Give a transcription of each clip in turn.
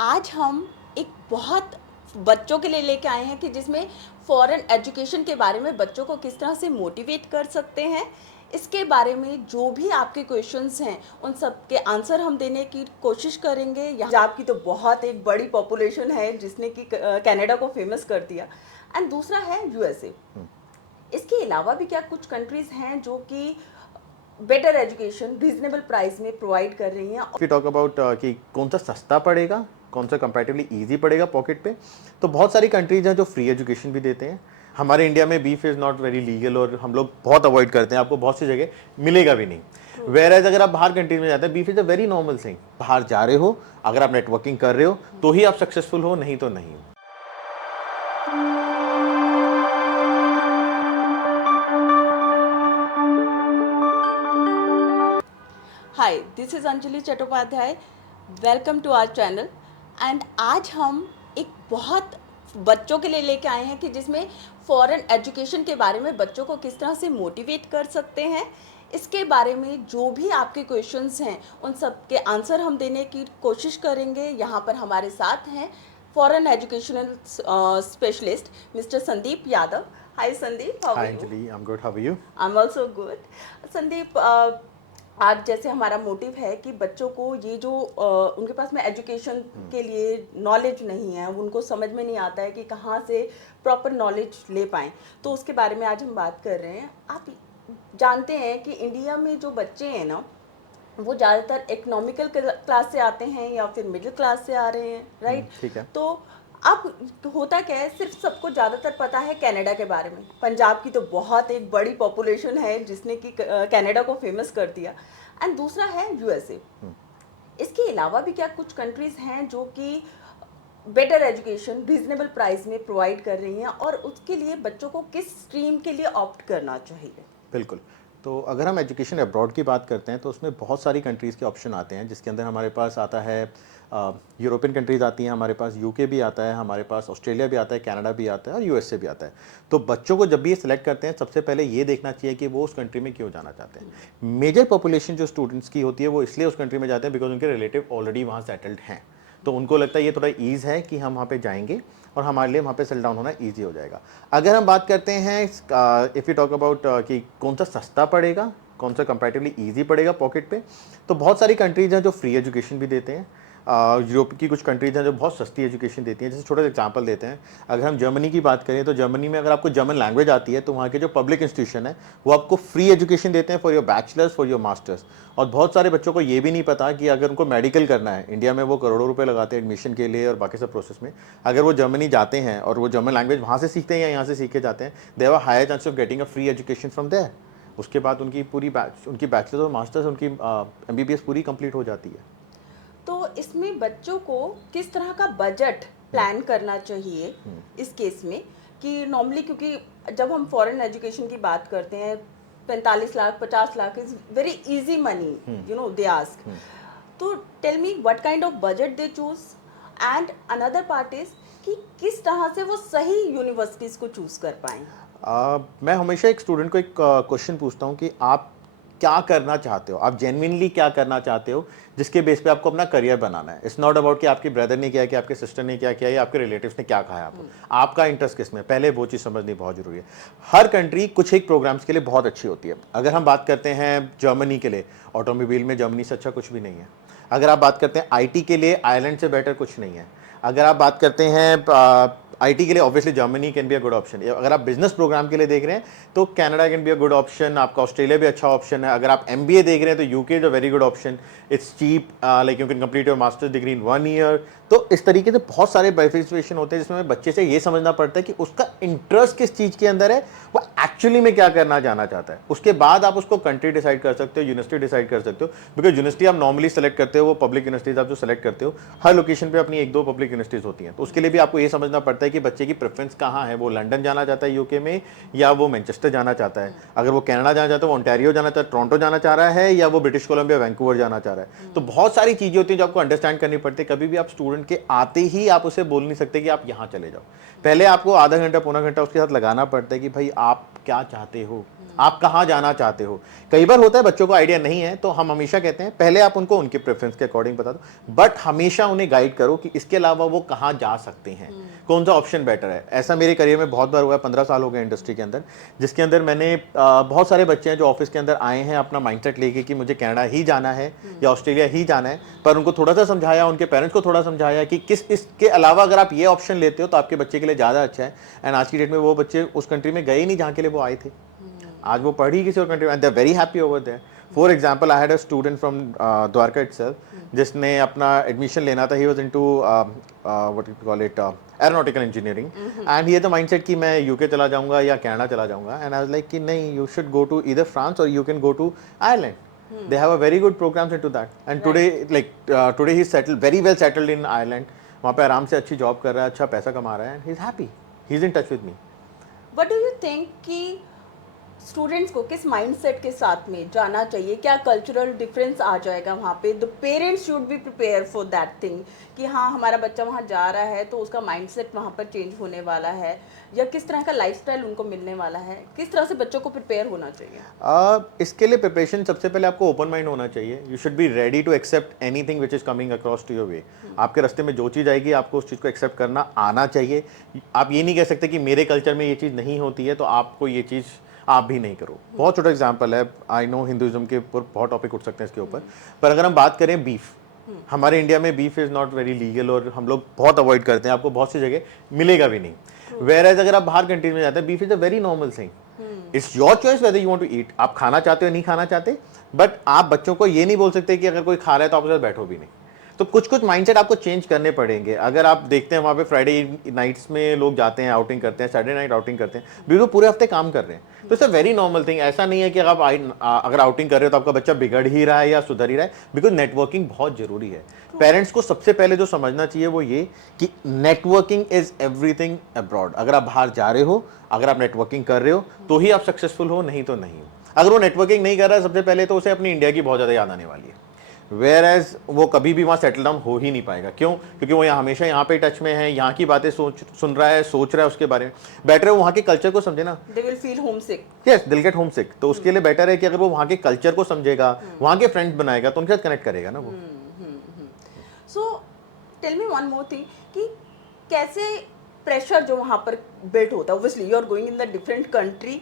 आज हम एक बहुत बच्चों के लिए लेके आए हैं कि जिसमें फॉरेन एजुकेशन के बारे में बच्चों को किस तरह से मोटिवेट कर सकते हैं। इसके बारे में जो भी आपके क्वेश्चंस हैं उन सब के आंसर हम देने की कोशिश करेंगे। पंजाब की तो बहुत एक बड़ी पॉपुलेशन है जिसने कि कनाडा को फेमस कर दिया, एंड दूसरा है यूएसए। इसके अलावा भी क्या कुछ कंट्रीज़ हैं जो कि बेटर एजुकेशन रीजनेबल प्राइस में प्रोवाइड कर रही हैं। इफ यू टॉक अबाउट कि कौन सा सस्ता पड़ेगा, कौन सा कंपैरेटिवली इजी पड़ेगा पॉकेट पे, तो बहुत सारी कंट्रीज हैं जो फ्री एजुकेशन भी देते हैं। हमारे इंडिया में beef is not very legal और हम लोग बहुत अवॉइड करते हैं, आपको बहुत सी जगह मिलेगा भी नहीं। वेयर एज अगर आप बाहर कंट्रीज में जाते हैं, beef is a very normal thing. बाहर जा रहे हो, अगर आप नेटवर्किंग कर रहे हो तो ही आप सक्सेसफुल हो, नहीं तो नहीं। Hi, this is Anjali Chattopadhyay. Welcome to our channel. And आज हम एक बहुत बच्चों के लिए लेके आए हैं कि जिसमें फॉरेन एजुकेशन के बारे में बच्चों को किस तरह से मोटिवेट कर सकते हैं। इसके बारे में जो भी आपके क्वेश्चंस हैं उन सब के आंसर हम देने की कोशिश करेंगे। यहाँ पर हमारे साथ हैं foreign educational specialist mister Sandeep Yadav. Hi Sandeep, how are hi you? Anjali, I am good, how are you? I am also good. Sandeep, आज जैसे हमारा मोटिव है कि बच्चों को ये जो उनके पास में एजुकेशन के लिए नॉलेज नहीं है, उनको समझ में नहीं आता है कि कहाँ से प्रॉपर नॉलेज ले पाएँ, तो उसके बारे में आज हम बात कर रहे हैं। आप जानते हैं कि इंडिया में जो बच्चे हैं ना, वो ज़्यादातर इकोनॉमिकल क्लास से आते हैं या फिर मिडिल क्लास से आ रहे हैं, राइट? ठीक है। तो अब होता क्या है, सिर्फ सबको ज़्यादातर पता है कनाडा के बारे में। पंजाब की तो बहुत एक बड़ी पॉपुलेशन है जिसने कि कनाडा को फेमस कर दिया, एंड दूसरा है यूएसए। इसके अलावा भी क्या कुछ कंट्रीज़ हैं जो कि बेटर एजुकेशन रीजनेबल प्राइस में प्रोवाइड कर रही हैं, और उसके लिए बच्चों को किस स्ट्रीम के लिए ऑप्ट करना चाहिए? बिल्कुल। तो अगर हम एजुकेशन अब्रॉड की बात करते हैं तो उसमें बहुत सारी कंट्रीज़ के ऑप्शन आते हैं, जिसके अंदर हमारे पास आता है यूरोपियन कंट्रीज़ आती हैं, हमारे पास यूके भी आता है, हमारे पास ऑस्ट्रेलिया भी आता है, कनाडा भी आता है और यूएसए भी आता है। तो बच्चों को जब भी ये सिलेक्ट करते हैं, सबसे पहले ये देखना चाहिए कि वो उस कंट्री में क्यों जाना चाहते हैं। मेजर पॉपुलेशन जो स्टूडेंट्स की होती है वो इसलिए उस कंट्री में जाते हैं बिकॉज उनके रिलेटिव ऑलरेडी वहाँ सेटल्ड हैं, तो उनको लगता है ये थोड़ा ईज़ है कि हम वहाँ पे जाएंगे और हमारे लिए वहाँ पे सेटल डाउन होना ईजी हो जाएगा। अगर हम बात करते हैं इफ़ यू टॉक अबाउट कि कौन सा सस्ता पड़ेगा, कौन सा कंपैरेटिवली ईजी पड़ेगा पॉकेट पे, तो बहुत सारी कंट्रीज हैं जो फ्री एजुकेशन भी देते हैं। यूरोप की कुछ कंट्रीज हैं जो बहुत सस्ती एजुकेशन देती हैं। जैसे छोटा सा एग्जांपल देते हैं, अगर हम जर्मनी की बात करें तो जर्मनी में अगर आपको जर्मन लैंग्वेज आती है तो वहाँ के जो पब्लिक इंस्टीट्यूशन है वो आपको फ्री एजुकेशन देते हैं for your bachelors, for your masters. और बहुत सारे बच्चों को ये भी नहीं पता कि अगर उनको मेडिकल करना है, इंडिया में वो करोड़ों रुपए लगाते हैं एडमिशन के लिए और बाकी सब प्रोसेस में, अगर वो जर्मनी जाते हैं और वो जर्मन लैंग्वेज वहाँ से सीखते हैं या यहाँ से सीख के जाते हैं, they have a higher chance of getting a free education from there. उसके बाद उनकी उनकी बैचलर्स और मास्टर्स, उनकी एमबीबीएस पूरी कंप्लीट हो जाती है। तो इसमें बच्चों को किस तरह का बजट प्लान करना चाहिए इस केस में? कि नॉर्मली, क्योंकि जब हम फॉरेन एजुकेशन की बात करते हैं, 45 lakh 50 lakh is very easy money, you know, they ask. तो tell me what kind of budget they choose, and another part is कि किस तरह से वो सही यूनिवर्सिटीज को चूज कर पाएं। मैं हमेशा एक स्टूडेंट को एक क्वेश्चन पूछता हूँ कि आप क्या करना चाहते हो, आप जेन्युइनली क्या करना चाहते हो, जिसके बेस पे आपको अपना करियर बनाना है। इट्स नॉट अबाउट कि आपके ब्रदर ने क्या किया, आपके सिस्टर ने क्या किया या आपके रिलेटिव्स ने क्या कहा आपको। आपका इंटरेस्ट किस में, पहले वो चीज़ समझनी बहुत जरूरी है। हर कंट्री कुछ एक प्रोग्राम्स के लिए बहुत अच्छी होती है। अगर हम बात करते हैं जर्मनी के लिए, ऑटोमोबाइल में जर्मनी से अच्छा कुछ भी नहीं है। अगर आप बात करते हैं आईटी के लिए, आयरलैंड से बेटर कुछ नहीं है। अगर आप बात करते हैं आईटी के लिए, obviously Germany can be a good option. अगर आप बिजनेस प्रोग्राम के लिए देख रहे हैं तो Canada can be a good option, आपका ऑस्ट्रेलिया भी अच्छा ऑप्शन है। अगर आप एमबीए देख रहे हैं तो UK is a very good option, it's cheap, like you can complete your master's degree in 1 year. तो इस तरीके से बहुत सारे बेनिफिशिएशन होते हैं जिसमें बच्चे से ये समझना पड़ता है कि उसका इंटरेस्ट किस चीज़ के अंदर है, वो एक्चुअली में क्या करना जाना चाहता है। उसके बाद आप उसको कंट्री डिसाइड कर सकते हो, यूनिवर्सिटी डिसाइड कर सकते हो। बिकॉज यूनिवर्सिटी आप नॉर्मली सेलेक्ट करते हो, वो पब्लिक यूनिवर्सिटीज आप जो सेलेक्ट करते हो, हर लोकेशन पे अपनी 1-2 पब्लिक यूनिवर्सिटीज होती हैं, तो उसके लिए भी आपको ये समझना पड़ता है है कि बच्चे की प्रेफरेंस कहाँ है, वो लंदन जाना चाहता है यूके में या वो मैनचेस्टर जाना चाहता है, अगर वो कनाडा जाना चाहता है, वो ओंटारियो जाना चाहता है, टोरंटो जाना चाह रहा है, या वो ब्रिटिश कोलंबिया वैंकूवर जाना चाह रहा है। तो बहुत सारी चीज़ें होती हैं जो आपको अंडरस्टैंड करनी पड़ती है। कभी भी आप स्टूडेंट के आते ही आप उसे बोल नहीं सकते कि आप यहाँ चले जाओ, पहले आपको आधा घंटा पौना घंटा उसके साथ लगाना पड़ता है कि भाई आप क्या चाहते हो, आप कहाँ जाना चाहते हो। कई बार होता है बच्चों को आइडिया नहीं है, तो हम हमेशा कहते हैं पहले आप उनको उनके प्रेफरेंस के अकॉर्डिंग बता दो, बट हमेशा उन्हें गाइड करो कि इसके अलावा वो कहाँ जा सकते हैं, कौन सा ऑप्शन बेटर है। ऐसा मेरे करियर में बहुत बार हुआ है, 15 साल हो गए इंडस्ट्री के अंदर, जिसके अंदर मैंने बहुत सारे बच्चे हैं जो ऑफिस के अंदर आए हैं अपना माइंडसेट लेके कि मुझे कनाडा ही जाना है या ऑस्ट्रेलिया ही जाना है, पर उनको थोड़ा सा समझाया, उनके पेरेंट्स को थोड़ा समझाया कि किस इसके अलावा अगर आप ये ऑप्शन लेते हो तो आपके बच्चे के लिए ज़्यादा अच्छा है। एंड आज की डेट में वो बच्चे उस कंट्री में गए नहीं जहाँ के लिए वो आए थे, आज वो पढ़ी किसी और कंट्री में, they are very happy over there. For example, I had a student from Dwarka itself, जिसने अपना एडमिशन लेना था, he was into what you call it aeronautical engineering, and he had the mindset कि मैं यूके चला जाऊंगा या कनाडा चला जाऊंगा, एंड आई वाज लाइक कि नहीं, you should go to either France और you can go to Ireland. They have a very good programs into that, and today he's settled, very well settled in Ireland. वहाँ पे आराम से अच्छी job कर रहा है, अच्छा पैसा कमा रहा है, and he's happy, he's in touch with me. What do you think कि स्टूडेंट्स को किस माइंडसेट के साथ में जाना चाहिए? क्या कल्चरल डिफरेंस आ जाएगा वहाँ पे? The parents should be prepare for that thing कि हाँ हमारा बच्चा वहाँ जा रहा है तो उसका माइंडसेट वहाँ पर चेंज होने वाला है, या किस तरह का लाइफस्टाइल उनको मिलने वाला है, किस तरह से बच्चों को प्रिपेयर होना चाहिए? इसके लिए प्रिपरेशन सबसे पहले आपको ओपन माइंड होना चाहिए। You should be ready to accept anything which is coming across to your way. आपके रास्ते में जो चीज़ आएगी आपको उस चीज़ को एक्सेप्ट करना आना चाहिए। आप ये नहीं कह सकते कि मेरे कल्चर में ये चीज़ नहीं होती है तो आपको ये चीज़ आप भी नहीं करो। बहुत छोटा एग्जांपल है, आई नो हिंदुइज्म के ऊपर बहुत टॉपिक उठ सकते हैं इसके ऊपर, पर अगर हम बात करें बीफ, हमारे इंडिया में beef is not very legal और हम लोग बहुत अवॉइड करते हैं, आपको बहुत सी जगह मिलेगा भी नहीं। वेयर अगर आप बाहर कंट्रीज में जाते हैं, beef is a very normal thing, it's your choice whether you want to eat, आप खाना चाहते हो नहीं खाना चाहते, बट आप बच्चों को ये नहीं बोल सकते कि अगर कोई खा रहा है तो आप उसके साथ बैठो भी नहीं। तो कुछ कुछ माइंडसेट आपको चेंज करने पड़ेंगे। अगर आप देखते हैं वहाँ पे फ्राइडे नाइट्स में लोग जाते हैं, आउटिंग करते हैं, सैटरडे नाइट आउटिंग करते हैं, बिल्कुल पूरे हफ्ते काम कर रहे हैं, तो it's a very normal thing. ऐसा नहीं है कि अगर आउटिंग कर रहे हो तो आपका बच्चा बिगड़ ही रहा है या सुधर ही रहा है, बिकॉज नेटवर्किंग बहुत जरूरी है। पेरेंट्स को सबसे पहले जो समझना चाहिए वो ये कि नेटवर्किंग इज एवरीथिंग अब्रॉड। अगर आप बाहर जा रहे हो, अगर आप नेटवर्किंग कर रहे हो तो ही आप सक्सेसफुल हो, नहीं तो नहीं हो। अगर वो नेटवर्किंग नहीं कर रहा है सबसे पहले तो उसे अपनी इंडिया की बहुत ज़्यादा याद आने वाली है, वेयर एज वो कभी भी वहाँ सेटल डाउन हो ही नहीं पाएगा। क्यों? क्योंकि वो यहाँ हमेशा यहाँ पे टच में है, यहाँ की बातें सुन रहा है, सोच रहा है उसके बारे में। बेटर है वो वहाँ के कल्चर को समझे ना, they will feel homesick. Yes, दिल गेट होमसिक। तो उसके लिए बेटर है कि अगर वो वहाँ के कल्चर को समझेगा, वहाँ के फ्रेंड्स बनाएगा तो उनके साथ कनेक्ट करेगा ना वो। So tell me one more thing कि कैसे प्रेशर जो वहाँ पर बिल्ड होता है, obviously you are going in the different country,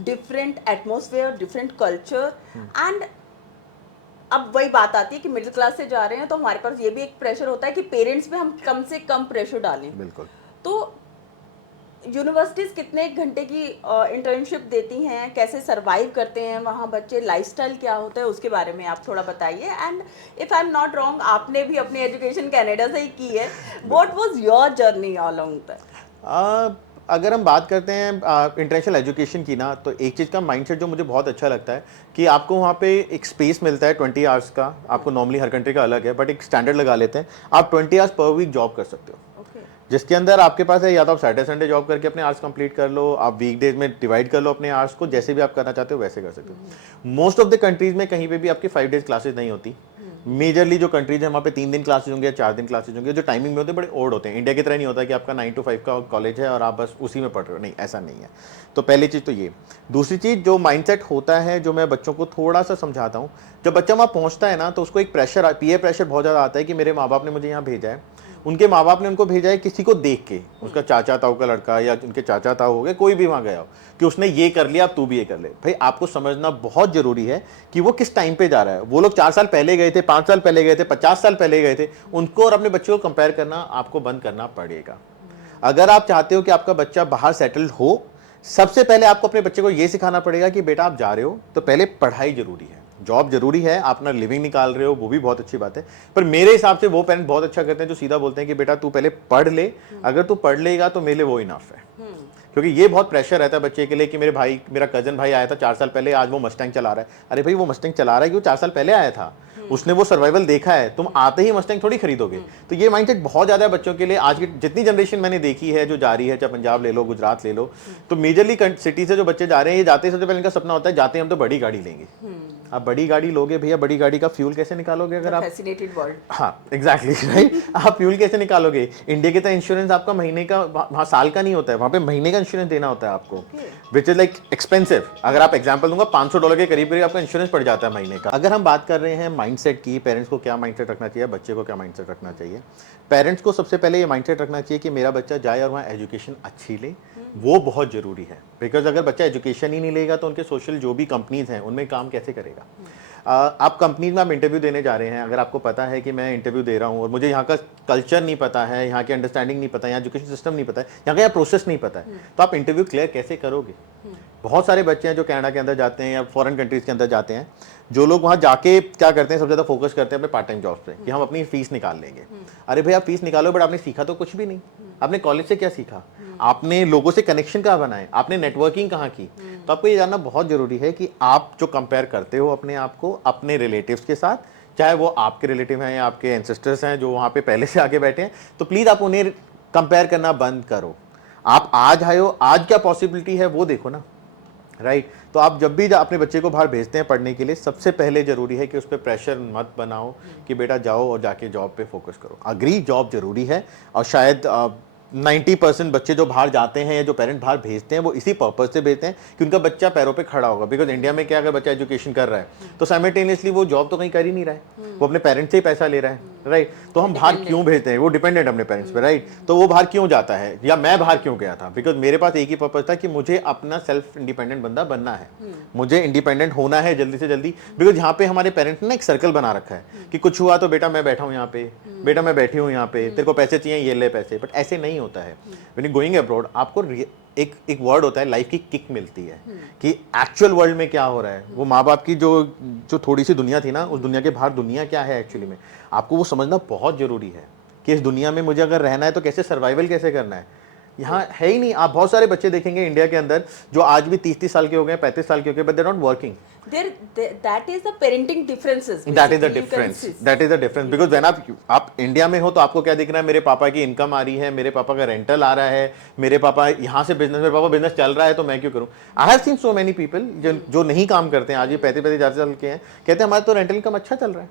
different atmosphere, different culture, and अब वही बात आती है कि मिडिल क्लास से जा रहे हैं तो हमारे पास ये भी एक प्रेशर होता है कि पेरेंट्स पे हम कम से कम प्रेशर डालें। बिल्कुल। तो यूनिवर्सिटीज़ कितने घंटे की इंटर्नशिप देती हैं, कैसे सरवाइव करते हैं वहाँ बच्चे, लाइफस्टाइल क्या होता है, उसके बारे में आप थोड़ा बताइए। And if I am not wrong, आपने भी अपनी एजुकेशन कनाडा से ही की है, what was your journey along that? अगर हम बात करते हैं इंटरनेशनल एजुकेशन की ना, तो एक चीज़ का माइंडसेट जो मुझे बहुत अच्छा लगता है कि आपको वहाँ पे एक स्पेस मिलता है 20 आवर्स का। आपको नॉर्मली हर कंट्री का अलग है, बट एक स्टैंडर्ड लगा लेते हैं, आप 20 आवर्स पर वीक जॉब कर सकते हो, जिसके अंदर आपके पास है या तो आप सैटरडे संडे जॉब करके अपने आवर्स कंप्लीट कर लो, आप वीकडेज में डिवाइड कर लो अपने आवर्स को, जैसे भी आप करना चाहते हो वैसे कर सकते हो। मोस्ट ऑफ द कंट्रीज में कहीं पे भी आपकी 5 डेज क्लासेज नहीं होती। मेजरली जो कंट्रीज है वहाँ पे 3 दिन क्लासेज होंगे या 4 दिन क्लासेज होंगे, जो टाइमिंग में होते हैं बड़े ओड होते हैं। इंडिया की तरह नहीं होता कि आपका 9 to 5 का कॉलेज है और आप बस उसी में पढ़ रहे हो, नहीं, ऐसा नहीं है। तो पहली चीज़ तो ये। दूसरी चीज़ जो माइंडसेट होता है, जो मैं बच्चों को थोड़ा सा समझाता हूँ, जब बच्चा वहाँ पहुँचता है ना तो उसको एक प्रेशर, पीयर प्रेशर बहुत ज़्यादा आता है कि मेरे माँ बाप ने मुझे यहाँ भेजा है, उनके माँ बाप ने उनको भेजा है किसी को देख के, उसका चाचा ताऊ का लड़का या उनके चाचा ताऊ हो गए, कोई भी वहाँ गया हो कि उसने ये कर लिया, अब तू भी ये कर ले। भाई आपको समझना बहुत जरूरी है कि वो किस टाइम पे जा रहा है। वो लोग 4 साल पहले गए थे, 5 साल पहले गए थे, 50 साल पहले गए थे, उनको और अपने बच्चे को कंपेयर करना आपको बंद करना पड़ेगा। अगर आप चाहते हो कि आपका बच्चा बाहर सेटल्ड हो, सबसे पहले आपको अपने बच्चे को ये सिखाना पड़ेगा कि बेटा आप जा रहे हो तो पहले पढ़ाई जरूरी है, जॉब जरूरी है, आप अपना लिविंग निकाल रहे हो वो भी बहुत अच्छी बात है, पर मेरे हिसाब से वो पेरेंट बहुत अच्छा करते हैं जो सीधा बोलते हैं कि बेटा तू पहले पढ़ ले, अगर तू पढ़ लेगा तो मेरे लिए वो इनफ है। क्योंकि ये बहुत प्रेशर रहता है बच्चे के लिए कि मेरा कजन भाई आया था 4 साल पहले, आज वो मस्टैंग चला रहा है। अरे भाई वो मस्टैंग चला रहा है क्यों, 4 साल पहले आया था, उसने वो सर्वाइवल देखा है, तुम आते ही मस्टैंग थोड़ी खरीदोगे। तो ये माइंडसेट बहुत ज्यादा है बच्चों के लिए। आज की जितनी जनरेशन मैंने देखी है जो जा रही है, चाहे पंजाब ले लो, गुजरात ले लो, तो मेजरली सिटी से जो बच्चे जा रहे हैं, ये जाते ही सबसे पहले इनका सपना होता है जाते हैं हम तो बड़ी गाड़ी लेंगे। आप बड़ी गाड़ी लोगे भैया, बड़ी गाड़ी का फ्यूल कैसे निकालोगे अगर आप, फैसिनेटेड वर्ल्ड। हाँ एग्जैक्टली राइट, आप फ्यूल कैसे निकालोगे? इंडिया के तो इंश्योरेंस आपका महीने का, वहाँ साल का नहीं होता है, वहाँ पे महीने का इंश्योरेंस देना होता है आपको, विच इज लाइक एक्सपेंसिव। अगर आप एग्जांपल दूंगा, $500 के करीब करीब आपका इंश्योरेंस पड़ जाता है महीने का। अगर हम बात कर रहे हैं माइंडसेट की, पेरेंट्स को क्या माइंडसेट रखना चाहिए, बच्चे को क्या माइंडसेट रखना चाहिए, पेरेंट्स को सबसे पहले ये माइंडसेट रखना चाहिए कि मेरा बच्चा जाए और वहाँ एजुकेशन अच्छी ले, वो बहुत जरूरी है। बिकॉज अगर बच्चा एजुकेशन ही नहीं लेगा तो उनके सोशल जो भी कंपनीज हैं उनमें काम कैसे करेगा? आप कंपनीज में आप इंटरव्यू देने जा रहे हैं, अगर आपको पता है कि मैं इंटरव्यू दे रहा हूँ और मुझे यहाँ का कल्चर नहीं पता है, यहाँ की अंडरस्टैंडिंग नहीं पता है, यहाँ एजुकेशन सिस्टम नहीं पता है, यहाँ का प्रोसेस नहीं पता है, तो आप इंटरव्यू क्लियर कैसे करोगे? बहुत सारे बच्चे हैं जो कनाडा के अंदर जाते हैं या फॉरेन कंट्रीज के अंदर जाते हैं, जो लोग वहाँ जाके क्या करते हैं, सबसे ज़्यादा फोकस करते हैं अपने पार्ट टाइम जॉब पे कि हम अपनी फीस निकाल लेंगे। अरे भाई आप फीस निकालो, बट आपने सीखा तो कुछ भी नहीं। आपने कॉलेज से क्या सीखा? आपने लोगों से कनेक्शन कहाँ बनाए? आपने नेटवर्किंग कहाँ की? तो आपको ये जानना बहुत जरूरी है कि आप जो कंपेयर करते हो अपने आप को अपने रिलेटिव्स के साथ, चाहे वो आपके रिलेटिव हैं या आपके एंसेस्टर्स हैं जो वहाँ पे पहले से आके बैठे हैं, तो प्लीज़ आप उन्हें कंपेयर करना बंद करो। आप आज आए हो, आज क्या पॉसिबिलिटी है वो देखो ना, राइट? तो आप जब भी अपने बच्चे को बाहर भेजते हैं पढ़ने के लिए, सबसे पहले जरूरी है कि उस पर प्रेशर मत बनाओ कि बेटा जाओ और जाके जॉब पे फोकस करो। अग्री, जॉब जरूरी है, और शायद 90% बच्चे जो बाहर जाते हैं या जो पेरेंट बाहर भेजते हैं वो इसी पर्पज से भेजते हैं कि उनका बच्चा पैरों पे खड़ा होगा। बिकॉज इंडिया में क्या, अगर बच्चा एजुकेशन कर रहा है तो साइमल्टेनियसली वो जॉब तो कहीं कर ही नहीं रहा है, वो अपने पेरेंट्स से ही पैसा ले रहा है, राइट? तो हम बाहर क्यों भेजते हैं? वो डिपेंडेंट अपने पेरेंट्स पे, राइट? तो वो बाहर क्यों जाता है, या मैं बाहर क्यों गया था? बिकॉज मेरे पास एक ही पर्पज था कि मुझे अपना सेल्फ इंडिपेंडेंट बंदा बनना है, मुझे इंडिपेंडेंट होना है जल्दी से जल्दी। बिकॉज यहाँ पे हमारे पेरेंट्स ने एक सर्कल बना रखा है कि कुछ हुआ तो बेटा मैं बैठा हूँ यहाँ पे, बेटा मैं बैठी हूँ यहाँ पे, तेरे को पैसे चाहिए ये ले पैसे। बट ऐसे नहीं होता है। व्हेन यू गोइंग अब्रॉड, आपको एक वर्ड होता है, लाइफ की किक मिलती है कि एक्चुअल वर्ल्ड में क्या हो रहा है। वो माँ बाप की जो थोड़ी सी दुनिया थी ना, उस दुनिया के बाहर दुनिया क्या है एक्चुअली में, आपको वो समझना बहुत जरूरी है कि इस दुनिया में मुझे अगर रहना है तो कैसे सर्वाइवल कैसे करना है। यहाँ है ही नहीं। आप बहुत सारे बच्चे देखेंगे इंडिया के अंदर जो आज भी 30-30 साल के हो गए, 35 साल के हो गए, but they are not working. That is the parenting differences. That is the basically, you can difference. see. That is the difference. Because when आप इंडिया में हो तो आपको क्या दिख रहा है, मेरे पापा की इनकम आ रही है, मेरे पापा का रेंटल आ रहा है, मेरे पापा यहाँ से बिजनेस, मेरे पापा बिजनेस चल रहा है तो मैं क्यों करूँ? I have seen so many people जो नहीं काम करते हैं, आज ये 35-40 साल के हैं, कहते हैं हमारा तो रेंटल इनकम अच्छा चल रहा है।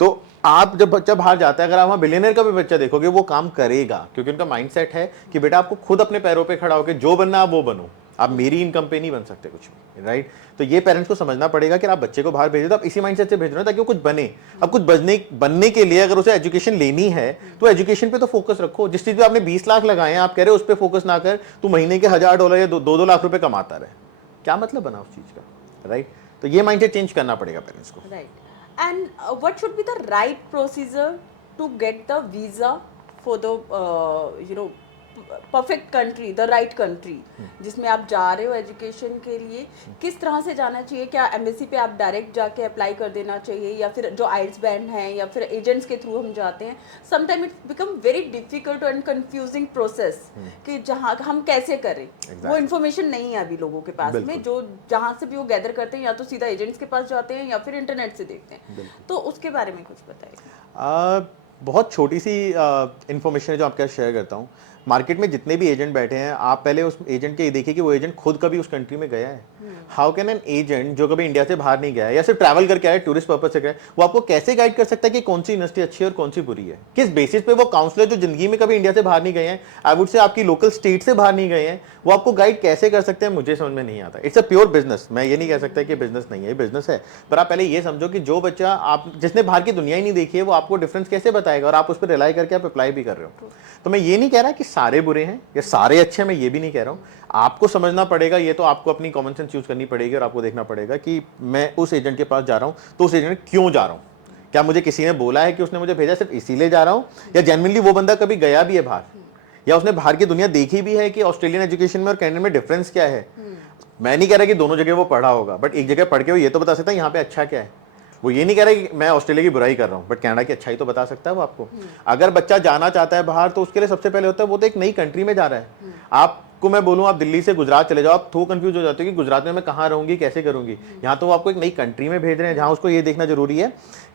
तो आप जब बच्चा बाहर जाता है, अगर आप वहाँ बिलियनर का भी बच्चा देखोगे, वो काम करेगा क्योंकि उनका माइंडसेट है कि बेटा आपको खुद अपने पैरों पे खड़ा होकर जो बनना आप वो बनो, आप मेरी इनकम पे नहीं बन सकते कुछ भी, राइट? तो ये पेरेंट्स को समझना पड़ेगा कि आप बच्चे को बाहर भेजो तो आप इसी माइंडसेट से भेज रहे हो ताकि वो कुछ बने। अब कुछ बनने के लिए अगर उसे एजुकेशन लेनी है तो एजुकेशन पे तो फोकस रखो। जिस चीज पे आपने 20 लाख लगाए हैं, आप कह रहे हो उस पर फोकस ना कर, तू महीने के $1000 या 2-2 लाख रुपए कमाता रहे, क्या मतलब बना उस चीज का, राइट? तो ये माइंडसेट चेंज करना पड़ेगा पेरेंट्स को। Right. And what should be the right procedure to get the visa for the perfect country, the right country, जिसमें आप जा रहे हो एजुकेशन के लिए? किस तरह से जाना चाहिए? क्या एम्बेसी पे आप डायरेक्ट जाके अप्लाई कर देना चाहिए, या फिर जो आइल्स बैंड हैं या फिर एजेंट्स के थ्रू हम जाते हैं? Sometime it become very difficult and confusing process कि जहाँ हम कैसे करें। वो इन्फॉर्मेशन नहीं है अभी लोगों के पास में, जो जहाँ से भी वो गैदर करते हैं या तो सीधा एजेंट्स के पास जाते हैं या फिर इंटरनेट से देखते हैं। तो उसके बारे में कुछ बताइए। बहुत छोटी सी इन्फॉर्मेशन है जो आपके साथ शेयर करता हूँ। मार्केट में जितने भी एजेंट बैठे हैं, आप पहले उस एजेंट के ये देखिए कि वो एजेंट खुद कभी उस कंट्री में गया है। हाउ कैन एन एजेंट जो कभी इंडिया से बाहर नहीं गया है या सिर्फ ट्रैवल करके आया, टूरिस्ट पर्पज से गया, वो आपको कैसे गाइड कर सकता है कि कौन सी इंडस्ट्री अच्छी है और कौन सी बुरी है? किस बेसिस पे वो काउंसलर जो जिंदगी में कभी इंडिया से बाहर नहीं गए हैं, आई वुड से आपकी लोकल स्टेट से बाहर नहीं गए हैं, वो आपको गाइड कैसे कर सकते हैं? मुझे समझ में नहीं आता। It's a pure business. मैं ये नहीं कह सकता कि बिजनेस नहीं है, बिजनेस है, पर आप पहले ये समझो कि जो बच्चा आप जिसने बाहर की दुनिया ही नहीं देखी है, वो आपको डिफरेंस कैसे बताएगा, और आप उस पर रिलाई करके आप अप्लाई भी कर रहे हो। तो मैं ये नहीं कह रहा कि सारे बुरे हैं या सारे अच्छे हैं, मैं ये भी नहीं कह रहा हूँ। आपको समझना पड़ेगा, ये तो आपको अपनी कॉमन सेंस यूज करनी पड़ेगी और आपको देखना पड़ेगा कि मैं उस एजेंट के पास जा रहा हूँ तो उस एजेंट क्यों जा रहा हूँ। क्या मुझे किसी ने बोला है कि उसने मुझे भेजा सिर्फ इसीलिए जा रहा हूँ, या जेन्युइनली वो बंदा कभी गया भी है बाहर, या उसने बाहर की दुनिया देखी भी है कि ऑस्ट्रेलियन एजुकेशन में और कैनेडा में डिफरेंस क्या है। मैं नहीं कह रहा कि दोनों जगह वो पढ़ा होगा, बट एक जगह पढ़ के वो ये तो बता सकता है यहाँ पे अच्छा क्या है। वो ये नहीं कह रहा कि मैं ऑस्ट्रेलिया की बुराई कर रहा हूँ, बट कनाडा की अच्छाई तो बता सकता है वो आपको। अगर बच्चा जाना चाहता है बाहर तो उसके लिए सबसे पहले होता है वो तो एक नई कंट्री में जा रहा है। आप आपको मैं बोलूँ आप दिल्ली से गुजरात चले जाओ, आप तो कंफ्यूज हो जाते हो कि गुजरात में मैं कहाँ रहूंगी, कैसे करूंगी। यहाँ तो वो आपको एक नई कंट्री में भेज रहे हैं, जहाँ उसको ये देखना जरूरी है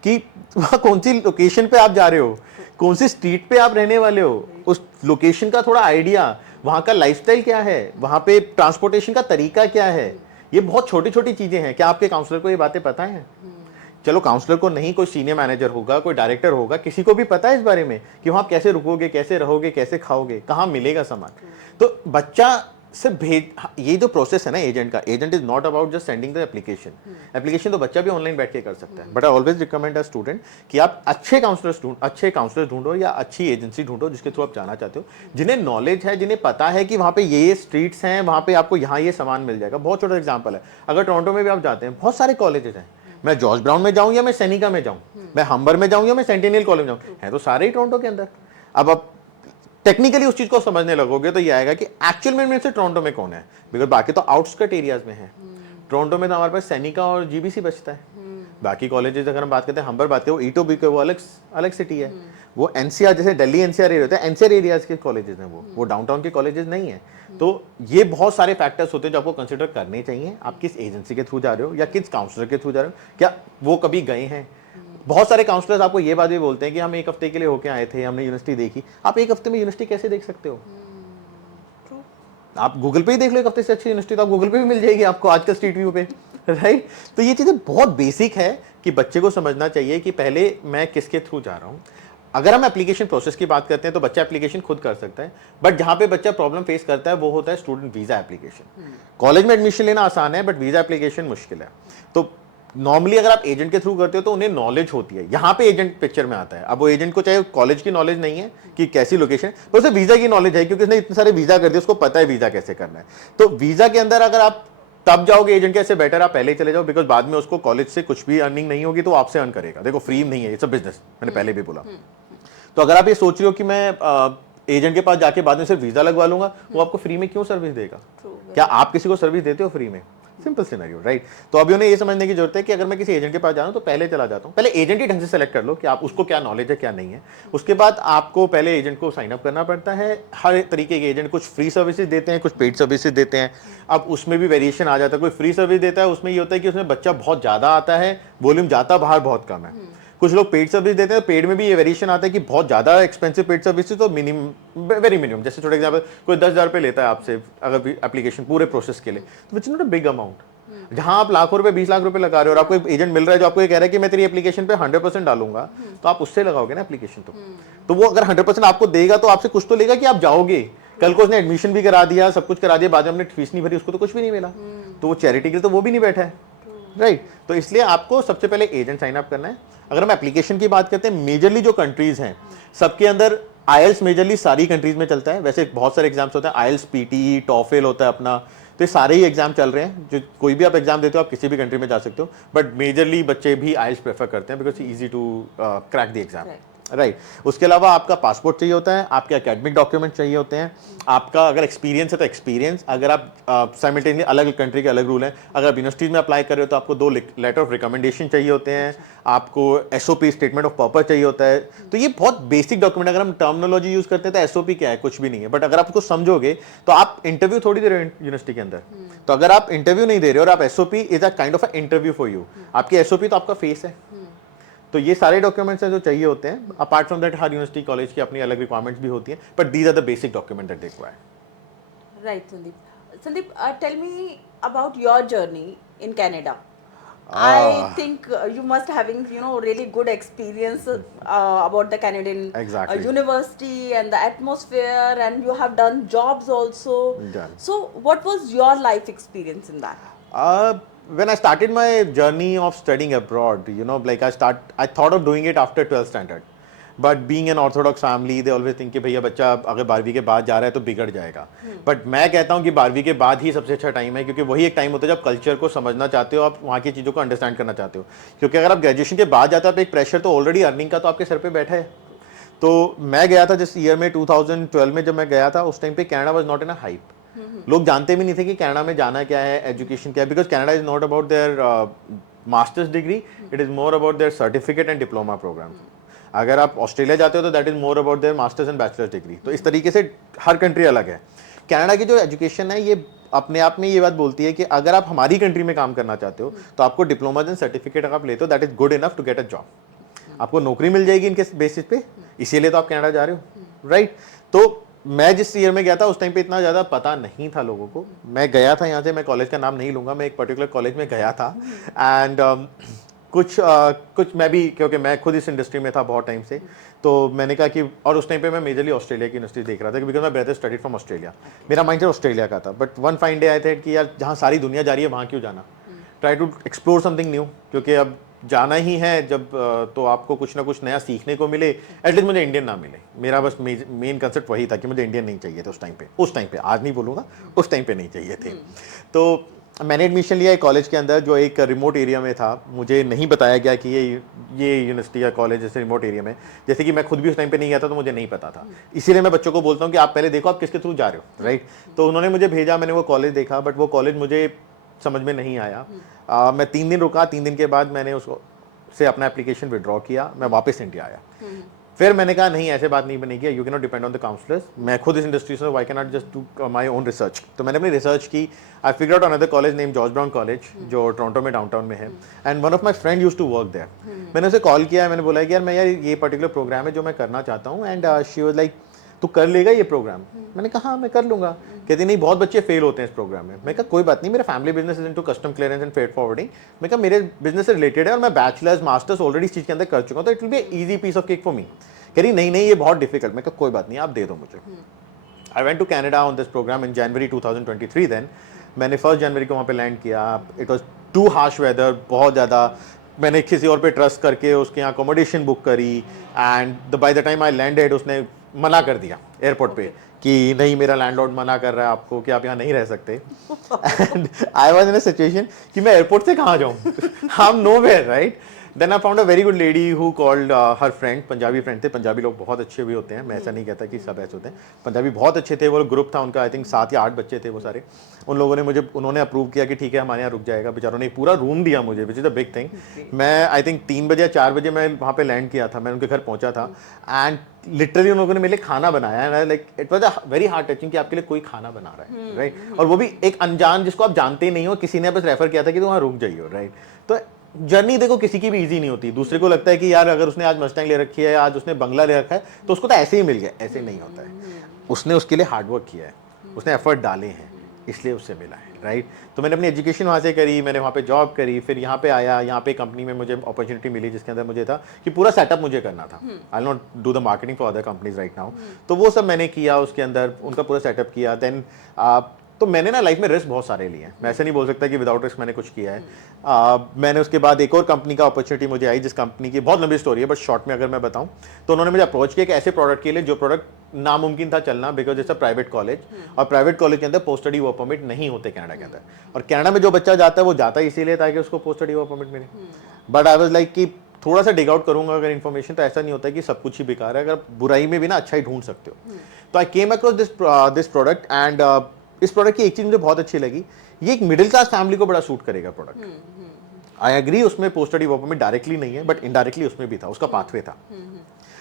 कि वहाँ कौन सी लोकेशन पे आप जा रहे हो, कौन सी स्ट्रीट पे आप रहने वाले हो, उस लोकेशन का थोड़ा आइडिया, वहाँ का लाइफस्टाइल क्या है, वहाँ पे ट्रांसपोर्टेशन का तरीका क्या है। ये बहुत छोटी छोटी चीजें हैं। क्या आपके काउंसलर को ये बातें पता हैं? चलो काउंसलर को नहीं, कोई सीनियर मैनेजर होगा, कोई डायरेक्टर होगा, किसी को भी पता है इस बारे में कि वहां आप कैसे रुकोगे, कैसे रहोगे, कैसे खाओगे, कहाँ मिलेगा सामान। तो बच्चा से भेज, ये जो प्रोसेस है ना एजेंट का, agent is not about just sending the application. Application तो बच्चा भी ऑनलाइन बैठ के कर सकता है, but I always recommend a student कि आप अच्छे काउंसलर्स ढूंढो या अच्छी एजेंसी ढूंढो जिसके थ्रू आप जाना चाहते हो, जिन्हें नॉलेज है, जिन्हें पता है कि वहाँ पे ये स्ट्रीट्स हैं, वहाँ पे आपको यहाँ ये सामान मिल जाएगा। बहुत छोटा एग्जाम्पल है, अगर टोरंटो में भी आप जाते हैं, बहुत सारे कॉलेजेस हैं, मैं जॉर्ज ब्राउन में जाऊं या मैं सैनिका में जाऊं, मैं हम्बर में जाऊं या मैं सेंटिनियल कॉलेज में जाऊं, है तो सारे ही टोरंटो के अंदर। अब आप टेक्निकली उस चीज को समझने लगोगे तो ये आएगा कि एक्चुअल में से टोरंटो में कौन है, बिकॉज बाकी तो आउटस्कर्ट एरियाज में है। टोरंटो में तो हमारे पास सैनिका और जीबीसी बचता है। बाकी कॉलेजेस अगर हम बात करते हैं, हम्बर बात करें, वो ईटो बी वो अलग अलग सिटी है। वो एनसीआर, जैसे दिल्ली एनसीआर एरिया होता है, एनसीआर एरियाज के कॉलेजेस हैं, वो डाउनटाउन के कॉलेजेस नहीं है। तो ये बहुत सारे फैक्टर्स होते हैं जो आपको कंसिडर करने चाहिए। आप किस एजेंसी के थ्रू जा रहे हो या किस काउंसलर के थ्रू जा रहे हो, क्या वो कभी गए हैं। बहुत सारे काउंसलर्स आपको ये बात भी बोलते हैं कि हम एक हफ्ते के लिए होके आए थे, हमने यूनिवर्सिटी देखी। आप एक हफ्ते में यूनिवर्सिटी कैसे देख सकते हो? आप गूगल पे ही देख लो, एक हफ्ते से अच्छी यूनिवर्सिटी तो आप गूगल पे भी मिल जाएगी आपको आजकल स्ट्रीट व्यू पे, राइट। तो ये चीजें बहुत बेसिक है कि बच्चे को समझना चाहिए कि पहले मैं किसके थ्रू जा रहा हूँ। अगर हम एप्लीकेशन प्रोसेस की बात करते हैं तो बच्चा एप्लीकेशन खुद कर सकता है, बट जहां पे बच्चा प्रॉब्लम फेस करता है वो होता है स्टूडेंट वीजा एप्लीकेशन। कॉलेज में एडमिशन लेना आसान है, बट वीजा एप्लीकेशन मुश्किल है। तो नॉर्मली अगर आप एजेंट के थ्रू करते हो तो उन्हें नॉलेज होती है, यहाँ पे एजेंट पिक्चर में आता है। अब वो एजेंट को चाहे कॉलेज की नॉलेज नहीं है कि कैसी लोकेशन, पर उसे वीजा की नॉलेज है क्योंकि उसने इतने सारे वीजा कर दिए, उसको पता है वीजा कैसे करना है। तो वीजा के अंदर अगर आप तब जाओगे एजेंट के, ऐसे बेटर आप पहले ही चले जाओ, बिकॉज बाद में उसको कॉलेज से कुछ भी अर्निंग नहीं होगी तो आपसे अर्न करेगा। देखो फ्री नहीं है, इट्स अ बिजनेस, मैंने पहले भी बोला। तो अगर आप ये सोच रहे हो कि मैं एजेंट के पास जाके बाद में सिर्फ वीजा लगवा लूंगा, वो आपको फ्री में क्यों सर्विस देगा? क्या आप किसी को सर्विस देते हो फ्री में? Simple scenario, right. तो अभी उन्हें ये समझने की जरूरत है कि अगर मैं किसी एजेंट के पास जा रहा हूं तो पहले चला जाता हूं, पहले एजेंट ही ढंग से सेलेक्ट कर लो कि आप उसको क्या नॉलेज है क्या नहीं है। उसके बाद आपको पहले एजेंट को साइन अप करना पड़ता है। हर तरीके के एजेंट कुछ फ्री सर्विसेज देते हैं, कुछ पेड सर्विसेज देते हैं। अब उसमें भी वेरिएशन आ जाता है। कोई फ्री सर्विस देता है, उसमें ये होता है कि उसमें बच्चा बहुत ज्यादा आता है, वॉल्यूम जाता बाहर बहुत कम है। कुछ लोग पेड सर्विस देते हैं, पेड में भी ये वेरिएशन आता है कि बहुत ज्यादा एक्सपेंसिव पेड सर्विस तो मिनिमम, वेरी मिनिमम, जैसे छोटे एग्जांपल, कोई 10,000 रुपए लेता है आपसे अगर एप्लीकेशन पूरे प्रोसेस के लिए, तो it's not a big amount. जहां आप लाखों रुपए 20 लाख रुपए लगा रहे हो और आपको एक एजेंट मिल रहा है जो आपको ये कह रहा है कि मैं तेरी एप्लीकेशन पे 100% डालूंगा, तो आप उससे लगाओगे ना एप्लीकेशन। तो वो अगर 100% आपको देगा तो आपसे कुछ तो लेगा कि आप जाओगे। कल को उसने एडमिशन भी करा दिया, सब कुछ करा दिया, बाद में हमने फीस नहीं भरी, उसको तो कुछ भी नहीं मिला। तो वो चैरिटी के लिए तो वो भी नहीं बैठा है, राइट। तो इसलिए आपको सबसे पहले एजेंट साइन अप करना है। अगर हम एप्लीकेशन की बात करते हैं, मेजरली जो कंट्रीज हैं सबके अंदर आईएल्स मेजरली सारी कंट्रीज में चलता है। वैसे बहुत सारे एग्जाम्स होते हैं, आईएल्स, पीटीई, टॉफेल होता है अपना, तो ये सारे ही एग्जाम चल रहे हैं। जो कोई भी आप एग्जाम देते हो आप किसी भी कंट्री में जा सकते हो, बट मेजरली बच्चे भी आईएल्स प्रेफर करते हैं because easy to crack the exam, right. उसके अलावा आपका पासपोर्ट चाहिए होता है, आपके एकेडमिक डॉक्यूमेंट चाहिए होते हैं, आपका अगर एक्सपीरियंस है तो एक्सपीरियंस। अगर आप साइमल्टेनियसली अलग कंट्री के अलग रूल हैं, अगर आप यूनिवर्सिटीज में अप्लाई कर रहे हो तो आपको 2 लेटर ऑफ रिकमेंडेशन चाहिए होते हैं, आपको एसओपी स्टेटमेंट ऑफ पर्पस चाहिए होता है। तो ये बहुत बेसिक डॉक्यूमेंट, अगर हम टर्मिनोलॉजी यूज करते हैं तो एसओपी क्या है, कुछ भी नहीं है, बट अगर आप उसको समझोगे तो आप इंटरव्यू थोड़ी दे रहे हो यूनिवर्सिटी के अंदर। तो अगर आप इंटरव्यू नहीं दे रहे हो और आप SOP is a kind of a interview for you, आपकी एसओपी तो आपका फेस है। तो ये सारे डॉक्यूमेंट्स हैं जो चाहिए होते हैं। अपार्ट फ्रॉम दैट हर यूनिवर्सिटी कॉलेज की अपनी अलग रिक्वायरमेंट्स भी होती हैं, but these are the basic document that they require. Right Sandeep. Sandeep, tell me about your journey in Canada. I think you must having really good experience about the Canadian Exactly. university and the atmosphere, and you have done jobs also. Done. So what was your life experience in that? When I started my journey of studying abroad, like I thought of doing it after 12th standard. But being an orthodox family, they always think कि भैया बच्चा अगर 12वीं के बाद जा रहा है तो बिगड़ जाएगा। बट मैं कहता हूँ कि 12वीं के बाद ही सबसे अच्छा टाइम है, क्योंकि वही एक टाइम होता है जब कल्चर को समझना चाहते हो, आप वहाँ की चीज़ों को अंडरस्टैंड करना चाहते हो। क्योंकि अगर आप ग्रेजुएशन के बाद जाते हो, आप एक प्रेशर तो ऑलरेडी अर्निंग का तो आपके सर पे बैठा है। तो मैं गया था जिस ईयर में 2012 में जब मैं गया था, उस टाइम पे Canada was not in a hype. लोग जानते भी नहीं थे कि कनाडा में जाना क्या है, एजुकेशन क्या है, because Canada is not about their master's degree, it is more about their certificate and diploma program. अगर आप ऑस्ट्रेलिया जाते हो तो that is more about their master's and bachelor's degree. तो इस तरीके से हर कंट्री अलग है। कनाडा की जो एजुकेशन है ये अपने आप में ये बात बोलती है कि अगर आप हमारी कंट्री में काम करना चाहते हो तो आपको डिप्लोमा एंड सर्टिफिकेट अगर आप लेते हो that is good enough to get a job, आपको नौकरी मिल जाएगी इनके बेसिस पे, इसीलिए तो आप कनाडा जा रहे हो, राइट। तो मैं जिस ईयर में गया था उस टाइम पे इतना ज़्यादा पता नहीं था लोगों को। मैं गया था यहाँ से, मैं कॉलेज का नाम नहीं लूँगा, मैं एक पर्टिकुलर कॉलेज में गया था एंड कुछ मैं भी, क्योंकि मैं खुद इस इंडस्ट्री में था बहुत टाइम से, तो मैंने कहा कि, और उस टाइम पे मैं मेजरली ऑस्ट्रेलिया की यूनिवर्सिटी देख रहा था because my brother studied from Australia, मेरा माइंड ऑस्ट्रेलिया का था। बट वन फाइन डे आए थे कि यार जहाँ सारी दुनिया जा रही है वहाँ क्यों जाना, try to explore something new, क्योंकि अब जाना ही है जब तो आपको कुछ ना कुछ नया सीखने को मिले, एटलीस्ट मुझे इंडियन ना मिले। मेरा बस मेन कंसेप्ट वही था कि मुझे इंडियन नहीं चाहिए थे उस टाइम पे, आज नहीं बोलूँगा, उस टाइम पे नहीं चाहिए थे। तो मैंने एडमिशन लिया एक कॉलेज के अंदर जो एक रिमोट एरिया में था। मुझे नहीं बताया गया कि ये यूनिवर्सिटी या कॉलेज जैसे रिमोट एरिया में, जैसे कि मैं खुद भी उस टाइम पे नहीं गया था तो मुझे नहीं पता था। इसीलिए मैं बच्चों को बोलता हूँ कि आप पहले देखो आप किसके थ्रू जा रहे हो, राइट। तो उन्होंने मुझे भेजा, मैंने वो कॉलेज देखा, बट वो कॉलेज मुझे समझ में नहीं आया। मैं 3 दिन रुका, 3 दिन के बाद मैंने उसको से अपना एप्लीकेशन विड्रॉ किया, मैं वापस इंडिया आया। फिर मैंने कहा नहीं, ऐसे बात नहीं बनेगी, you can not depend on the counsellors, मैं खुद इस इंडस्ट्री से, why can not just do my own research. तो मैंने अपनी रिसर्च की, I figure out another college name George Brown College जो टोरंटो में डाउनटाउन में है, and one of my friend used to work there. मैंने उसे कॉल किया, मैंने बोला कि यार मैं ये पर्टिकुलर प्रोग्राम है जो मैं करना चाहता हूँ, एंड शी वाज लाइक तू कर लेगा ये प्रोग्राम? मैंने कहा हाँ मैं कर लूंगा। कहती नहीं बहुत बच्चे फेल होते हैं इस प्रोग्राम में। मैं कहा कोई बात नहीं, मेरा family business is into custom clearance and freight forwarding, मैं कहा मेरे बिजनेस से रिलेटेड है और मैं बैचलर्स मास्टर्स ऑलरेडी इस चीज के अंदर कर चुका हूँ, तो it will be easy piece of cake for me. कह रही नहीं ये बहुत डिफिकल्ट। मैं कहा कोई बात नहीं, आप दे दो मुझे। I went to Canada on this programme in January 2023। देन मैंने 1 जनवरी को वहाँ पे लैंड किया। It was too harsh weather, बहुत ज़्यादा। मैंने किसी और पे ट्रस्ट करके उसके यहाँ अकोमोडेशन बुक करी, and by the time I landed उसने मना कर दिया एयरपोर्ट पे कि नहीं, मेरा लैंडलॉर्ड मना कर रहा है आपको कि आप यहाँ नहीं रह सकते। And I was in a situation कि मैं एयरपोर्ट से कहाँ जाऊँ, I am nowhere, right. Then I found a very good lady who called her friend, Punjabi friend थे। पंजाबी लोग बहुत अच्छे भी होते हैं, मैं ऐसा नहीं कहता कि सब ऐसे होते हैं, पंजाबी बहुत अच्छे थे। वो ग्रुप था उनका, आई थिंक 7 या 8 बच्चे थे वो सारे। उन लोगों ने उन्होंने अप्रूव किया कि ठीक है हमारे यहाँ रुक जाएगा। बेचारों ने पूरा रूम दिया मुझे, which is a big thing. मैं आई थिंक 3 बजे या 4 बजे मैं वहाँ पे लैंड किया था, मैं उनके घर पहुँचा था, एंड लिटरली उन लोगों ने मेरे लिए खाना बनाया, and like it was a very heart touching कि आपके लिए कोई खाना बना रहा है, राइट। और वो भी एक अनजान जिसको आप जानते ही नहीं हो, किसी ने बस रेफर किया था कि तुम वहाँ रुक जाइए, राइट। तो जर्नी देखो किसी की भी इजी नहीं होती। दूसरे को लगता है कि यार अगर उसने आज मस्टैंग ले रखी है, आज उसने बंगला ले रखा है, तो उसको तो ऐसे ही मिल गया, ऐसे नहीं होता है। उसने उसके लिए हार्डवर्क किया है, उसने एफर्ट डाले हैं, इसलिए उससे मिला है, राइट। तो मैंने अपनी एजुकेशन वहाँ से करी, मैंने वहाँ पे जॉब करी, फिर यहाँ पे आया। यहाँ पे कंपनी में मुझे अपॉर्चुनिटी मिली जिसके अंदर मुझे था कि पूरा सेटअप मुझे करना था। I not do the marketing for other companies right now. तो वो सब मैंने किया, उसके अंदर उनका पूरा सेटअप किया। देन तो मैंने ना लाइफ में रिस्क बहुत सारे लिए हैं, मैं ऐसे नहीं बोल सकता कि विदाउट रिस्क मैंने कुछ किया है। मैंने उसके बाद एक और कंपनी का अपॉर्चुनिटी मुझे आई, जिस कंपनी की बहुत लंबी स्टोरी है, बट शॉर्ट में अगर मैं बताऊं तो उन्होंने मुझे अप्रोच किया कि ऐसे प्रोडक्ट के लिए जो प्रोडक्ट नामुमकिन था चलना, because it's a private college, और प्राइवेट कॉलेज के अंदर पोस्ट स्टडी वर्क परमिट नहीं होते कनाडा के अंदर। और कनाडा में जो बच्चा जाता है वो जाता है इसीलिए ताकि उसको पोस्ट स्टडी वर्क परमिट मिले। बट आई वाज लाइक कि थोड़ा सा डिग आउट करूंगा अगर इन्फॉर्मेशन, तो ऐसा नहीं होता कि सब कुछ ही बेकार है, अगर बुराई में भी ना अच्छा ही ढूंढ सकते हो। तो I came across this product, and इस प्रोडक्ट की एक चीज मुझे बहुत अच्छी लगी, ये एक मिडिल क्लास फैमिली को बड़ा सूट करेगा प्रोडक्ट। आई एग्री उसमें post study work permit directly नहीं है, बट इनडायरेक्टली उसमें भी था, उसका पाथवे था।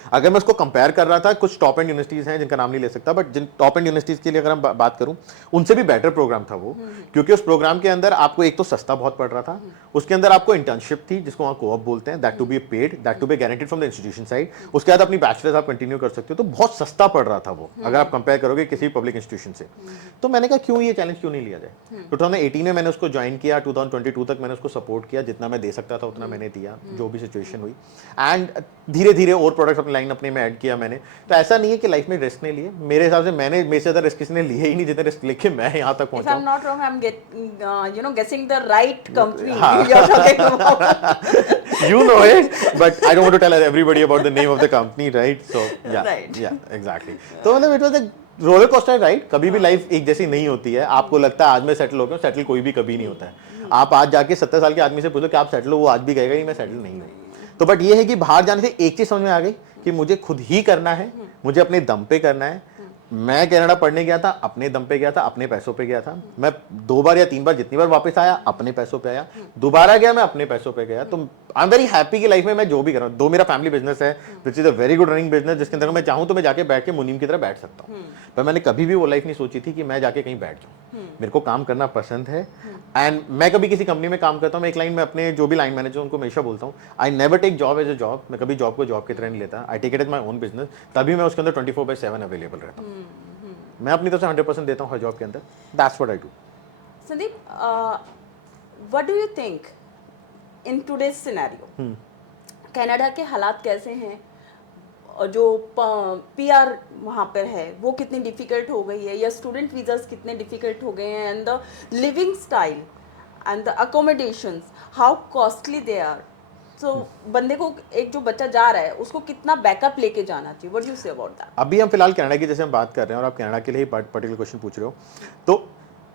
अगर मैं उसको कंपेयर कर रहा था, कुछ टॉप एंड यूनिवर्सिटीज हैं जिनका नाम नहीं ले सकता, बट जिन टॉप एंड यूनिवर्सिटीज के लिए अगर हम बात करूं, उनसे भी बेटर प्रोग्राम था वो, क्योंकि उस प्रोग्राम के अंदर आपको एक तो सस्ता बहुत पड़ रहा था, उसके अंदर आपको इंटर्नशिप थी जिसको वहाँ कोऑप बोलते हैं, that to be paid, that to be guaranteed from the institution side. उसके बाद अपनी बैचलर्स आप कंटिन्यू कर सकते हो, तो बहुत सस्ता पड़ रहा था वो अगर आप कंपेयर करोगे किसी पब्लिक इंस्टीट्यूशन से। तो मैंने कहा क्यों ये चैलेंज क्यों नहीं लिया जाए। 2018 में मैंने उसको ज्वाइन किया, 2022 तक मैंने उसको सपोर्ट किया, जितना मैं दे सकता था उतना मैंने दिया, जो भी सिचुएशन हुई, एंड धीरे धीरे और प्रोडक्ट्स अपनी लाइन अपने में ऐड किया मैंने। तो ऐसा नहीं है कि लाइफ में रिस्क नहीं लिए, मेरे हिसाब से मेरे से ज्यादा रिस्क किसी ने लिए ही नहीं जितने रिस्क लेके मैं यहाँ तक पहुंचा। If I'm not wrong, I'm guessing the right company you're talking about. You know it, but I don't want to tell everybody about the name of the company, right? So yeah, Right. yeah, exactly. तो मतलब it was a roller coaster ride। कभी भी life एक जैसी नहीं होती है। आपको लगता है आज मैं सेटल हो गया, सेटल कोई भी कभी नहीं होता है। आप आज जाके 70 साल के आदमी से पूछो कि आप सेटल हो, वो आज भी कहेगा नहीं मैं सेटल नहीं हूँ। तो बट ये है कि बाहर जाने से एक चीज समझ में आ गई कि मुझे खुद ही करना है, मुझे अपने दम पे करना है। मैं कनाडा पढ़ने गया था, अपने दम पे गया था, अपने पैसों पे गया था। मैं 2 बार या 3 बार, जितनी बार वापस आया अपने पैसों पे आया, दोबारा गया मैं अपने पैसों पे गया। तो आई एम वेरी हैप्पी कि लाइफ में मैं जो भी कर रहा हूँ, दो मेरा फैमिली बिजनेस है which is a very good running business, जिसके अंदर मैं चाहूँ तो मैं जाके बैठ के मुनीम की तरह बैठ सकता हूँ, पर मैंने कभी भी वो लाइफ नहीं सोची थी कि मैं जाके कहीं बैठ जाऊँ। मेरे को काम करना पसंद है, एंड मैं कभी किसी कंपनी में काम करता हूँ, मैं एक लाइन में अपने जो भी लाइन मैनेजर उनको हमेशा बोलता हूँ, I never take job as a job, मैं कभी जॉब को जॉब की तरह नहीं लेता, I take it as my own business, तभी मैं उसके अंदर 24/7 अवेलेबल रहता हूँ। मैं अपनी तरफ से 100% देता हूँ हर जॉब के अंदर, that's what I do. Sandeep, what do you think in today's scenario, Canada के हालात कैसे हैं, और जो पीआर वहाँ पर है वो कितनी डिफ़िकल्ट हो गई है, या स्टूडेंट वीज़ास कितने डिफ़िकल्ट हो गए हैं, and the living style and the accommodations how costly they are. So बंदे को, एक जो बच्चा जा रहा है उसको कितना बैकअप लेके जाना चाहिए, what do you say about that? अभी हम फिलहाल कनाडा की जैसे हम बात कर रहे हैं और आप कनाडा के लिए ही पर्टिकुलर क्वेश्चन पूछ रहे हो, तो